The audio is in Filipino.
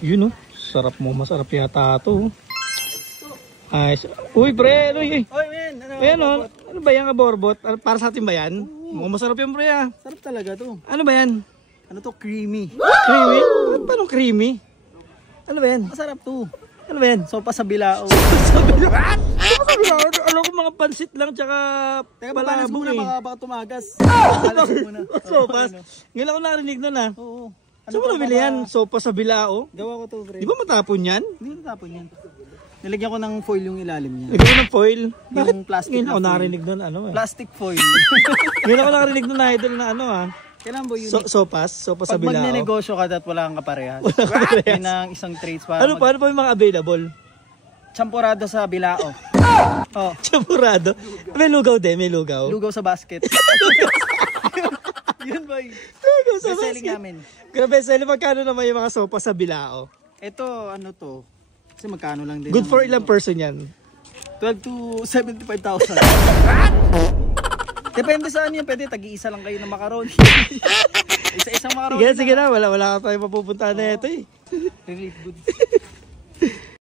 Yun oh. Sarap mo. Masarap yata ito. Ay, uy pre, ano yun? Oy men, Ayan oh. Ano ba yan, kaborbot? Para sa atin ba yan? Mukhang masarap yan pre ah. Sarap talaga to. Ano ba yan? Ano to? Creamy. Creamy? Paano creamy? Ano ba yan? Masarap to. Ano ba yan? Sopa sa bilao. Alam ko mga pansit lang tsaka Teka, papanas palabong muna, eh. baka tumagas. Papanas muna. Sopas. Ngayon ako narinig nun ah. Oo. Saan mo nabili yan? Sopa sa bilao? Gawa ko to, pre. Di ba matapon yan? Hindi ko natapon yan. Nilagyan ko ng foil yung ilalim niya. Lagyan mo ng foil? Bakit? Yung plastic Ngayon na ako foil. narinig nun ano eh. Plastic foil. Ngayon ako narinig nun idol na ano ah. Kailan ba yun? Sopas? Sopa sa Pag bilao? magnenegosyo ka at wala kang kaparehas. Yun ang isang trades para Ano pa yung mga available? Champurado sa bilao. Oh. Champurado? May lugaw din, may lugaw. Lugaw sa basket. Yun boy. Lugaw sa Best selling basket. namin. Grabe, sali magkano naman yung mga sopa sa bilao? Ito, ano to? Kasi magkano lang din. Good for ilang person yan? 12 to 75,000. Depende sa ano yun. Pwede, tag-iisa lang kayo ng macaroni. Isa-isang macaroni. Sige na, wala ka tayong mapupuntahan na ito eh. Relief goods.